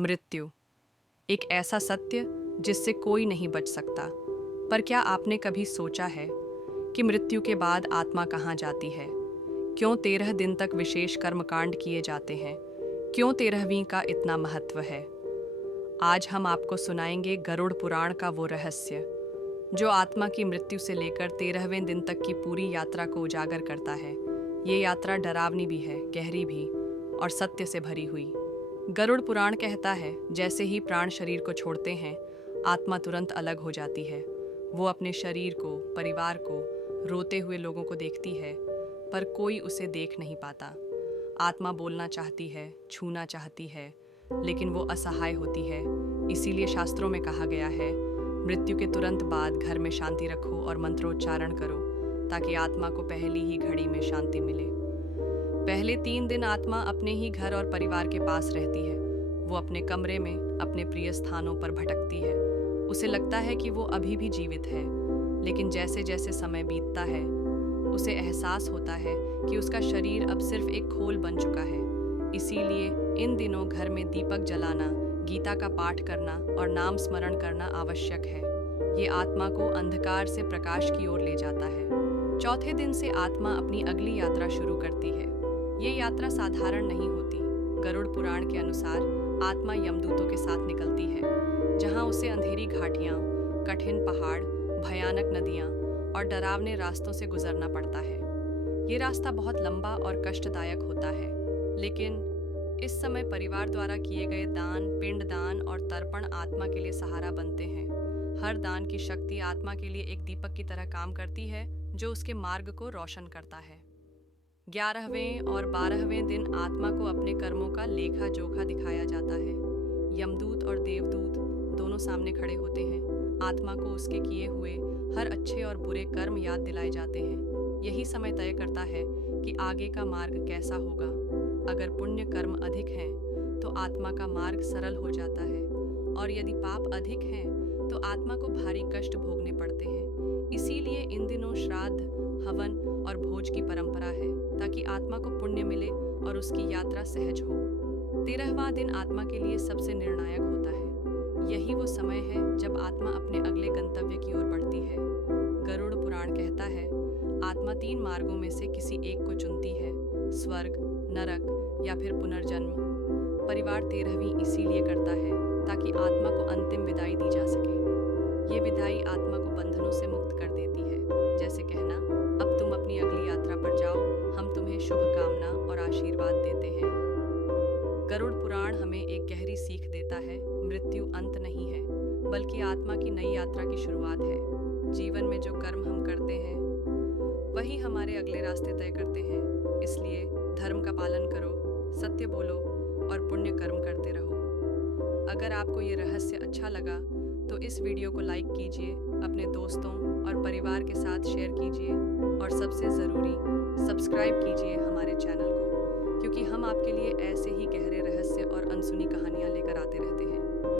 मृत्यु, एक ऐसा सत्य जिससे कोई नहीं बच सकता। पर क्या आपने कभी सोचा है कि मृत्यु के बाद आत्मा कहाँ जाती है? क्यों 13 दिन तक विशेष कर्मकांड किए जाते हैं? क्यों 13वीं का इतना महत्व है? आज हम आपको सुनाएंगे गरुड़ पुराण का वो रहस्य जो आत्मा की मृत्यु से लेकर 13वें दिन तक की पूरी यात्रा को उजागर करता है। ये यात्रा डरावनी भी है, गहरी भी और सत्य से भरी हुई। गरुड़ पुराण कहता है, जैसे ही प्राण शरीर को छोड़ते हैं, आत्मा तुरंत अलग हो जाती है। वो अपने शरीर को, परिवार को, रोते हुए लोगों को देखती है, पर कोई उसे देख नहीं पाता। आत्मा बोलना चाहती है, छूना चाहती है, लेकिन वो असहाय होती है। इसीलिए शास्त्रों में कहा गया है, मृत्यु के तुरंत बाद घर में शांति रखो और मंत्रोच्चारण करो, ताकि आत्मा को पहली ही घड़ी में शांति मिले। पहले 3 दिन आत्मा अपने ही घर और परिवार के पास रहती है। वो अपने कमरे में, अपने प्रिय स्थानों पर भटकती है। उसे लगता है कि वो अभी भी जीवित है, लेकिन जैसे जैसे समय बीतता है, उसे एहसास होता है कि उसका शरीर अब सिर्फ एक खोल बन चुका है। इसीलिए इन दिनों घर में दीपक जलाना, गीता का पाठ करना और नाम स्मरण करना आवश्यक है। ये आत्मा को अंधकार से प्रकाश की ओर ले जाता है। चौथे दिन से आत्मा अपनी अगली यात्रा शुरू करती है। ये यात्रा साधारण नहीं होती। गरुड़ पुराण के अनुसार आत्मा यमदूतों के साथ निकलती है, जहां उसे अंधेरी घाटियां, कठिन पहाड़, भयानक नदियां और डरावने रास्तों से गुजरना पड़ता है। ये रास्ता बहुत लंबा और कष्टदायक होता है, लेकिन इस समय परिवार द्वारा किए गए दान, पिंडदान और तर्पण आत्मा के लिए सहारा बनते हैं। हर दान की शक्ति आत्मा के लिए एक दीपक की तरह काम करती है, जो उसके मार्ग को रोशन करता है। 11वें और 12वें दिन आत्मा को अपने कर्मों का लेखा जोखा दिखाया जाता है। यमदूत और देवदूत दोनों सामने खड़े होते हैं। आत्मा को उसके किए हुए हर अच्छे और बुरे कर्म याद दिलाए जाते हैं। यही समय तय करता है कि आगे का मार्ग कैसा होगा। अगर पुण्य कर्म अधिक हैं, तो आत्मा का मार्ग सरल हो जाता है, और यदि पाप अधिक हैं, तो आत्मा को भारी कष्ट भोगने पड़ते हैं। इसीलिए इन दिनों श्राद्ध, हवन और भोज की परंपरा है, ताकि आत्मा को पुण्य मिले और उसकी यात्रा सहज हो। 13वां दिन आत्मा के लिए सबसे निर्णायक होता है। यही वो समय है जब आत्मा अपने अगले गंतव्य की ओर बढ़ती है। गरुड़ पुराण कहता है, आत्मा 3 मार्गों में से किसी एक को चुनती है, स्वर्ग, नरक या फिर पुनर्जन्म। परिवार 13वीं इसीलिए करता है ताकि आत्मा को अंतिम विदाई दी जा सके। ये विदाई आत्मा को बंधनों से मुक्त कर देती है, जैसे कहना, अब तुम अपनी अगली यात्रा पर जाओ, हम तुम्हें शुभकामना और आशीर्वाद देते हैं। गरुड़ पुराण हमें एक गहरी सीख देता है, मृत्यु अंत नहीं है, बल्कि आत्मा की नई यात्रा की शुरुआत है। जीवन में जो कर्म हम करते हैं, वही हमारे अगले रास्ते तय करते हैं। इसलिए धर्म का पालन करो, सत्य बोलो और पुण्य कर्म करते रहो। अगर आपको ये रहस्य अच्छा लगा तो इस वीडियो को लाइक कीजिए, अपने दोस्तों और परिवार के साथ शेयर कीजिए, और सबसे ज़रूरी सब्सक्राइब कीजिए हमारे चैनल को, क्योंकि हम आपके लिए ऐसे ही गहरे रहस्य और अनसुनी कहानियाँ लेकर आते रहते हैं।